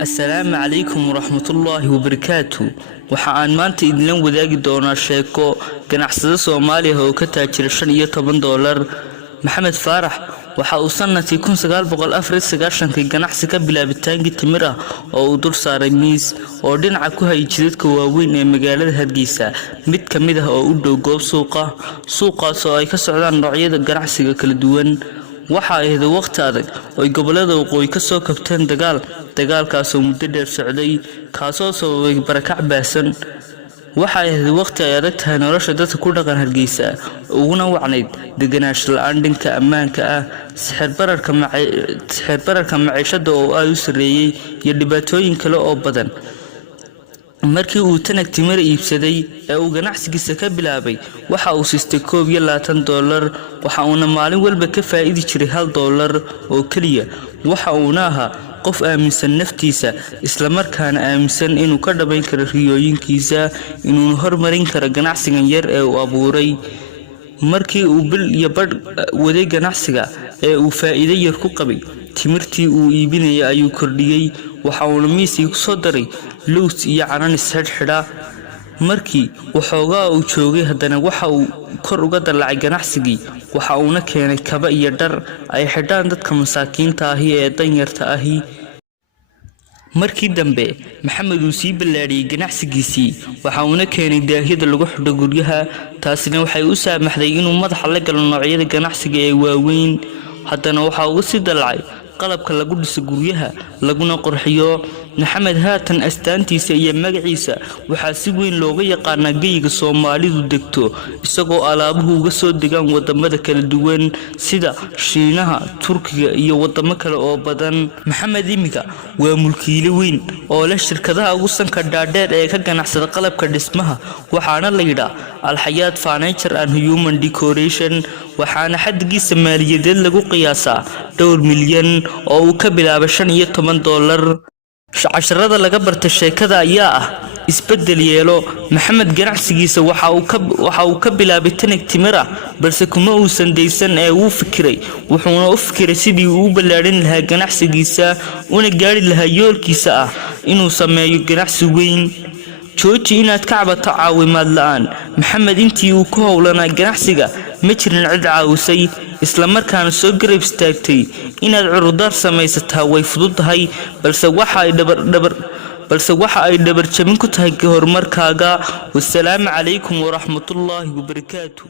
السلام عليكم ورحمة الله وبركاته. waxaan maanta idin wadaagi doonaa sheeko ganacsade Soomaali ah oo ka taajir $15 Maxamed Faarax waxa uu sanadkii 1994 ganacsi ka bilaabitaanki timir ah oo uu dul saaray miis oo dhinaca ku hay jidadka waaweyn ee magaalada Hargeysa mid kamid ah oo u dhow goob suuqaas oo ay ka socdaan noocyada ganacsiga kala duwan waxa ay waqti adag oo gobolada waqooyi ka soo kabteen dagaalkaas oo muddo dheer socday kaasoo sababay barakac baasan waxa ay waqti ay adag tahay nolosha dadka ku dhaqan Hargeysa uguna wacnayd deganaansho la'aan dhanka ammaanka ah sixir bararka maciishada oo ay u sareeyay iyo dhibaatooyin kale oo badan markii uu tanag timir iibsaday ee uu ganacsigiisa ka bilaabay waxa uu siistay $22 waxa uu maalin walba ka faa'iidi jiray $1 oo kaliya waxa uu ahaa qof aaminsan naftiisa isla markaana aaminsan inuu ka dhabayn karo riyooyinkiisa inuu horumarin karo ganacsigan yar ee uu abuuray markii uu bil iyo badh waday ganacsiga ee uu faa'iido yar ku qabay timirtii uu iibinayay ayuu kordhiyay waxa uu miisii ku soo daray loos iyo cananis xidhxidha markii waxoogaa uu joogay haddana waxa uu kor uga dalacay ganacsigii waxa uuna keenay kaba iyo dhar ay xidhaan dadka masaakiinta ah ee danyarta ah markii dambe Maxamed uu sii bilaariyay ganacsigiisii waxa uuna keenay daahiyada lagu xidho guryaha taasina waxay u saamaxday inuu madaxa la galo noocyada ganacsiga ee waaweyn haddana waxa uu si dalacay qalabka lagu dhiso guryaha laguna qurxiyo Maxamed haatan astaantiisa iyo magaciisa waxa si weyn looga yaqaan geyga Soomaalidu degto isagoo alaabuhu uga soo degaan wadamada kala duwan sida Shiinaha Turkiga iyo wadamo kale oo badan Maxamed imika waa mulkiile weyn oo leh shirkadaha ugu sanka dhaadheer ee ka ganacsada qalabka dhismaha waxaana la yiraahdaa Al Hayat Furniture and Human Decoration waxaana xaddigiisa maaliyadeed lagu qiyaasaa $2 milyan oo uu ka bilaabay $15 casharada laga bartay sheekada ayaa ah isbedel yeelo Maxamed ganacsigiisa waxa uu ka bilaabay tanag timir ah balse kuma uusan deysan ee uu fikiray wuxuuna u fikiray sidii uu u balaarin lahaa ganacsigiisa una gaari lahaa yoolkiisa ah inuu sameeyo ganacsi weyn jooji inaad ka cabato caawimaad la'aan Maxamed intii uu ku howlanaa ganacsiga ma jirin cid caawisay isla markaana soo garab istaagtay inaad curudaar samaysataa way fududahay balse waxa ay dhabar jabin ku tahay horumarkaaga. Wassalaamu calaykum waraxmatullaahi wabarakaatuh.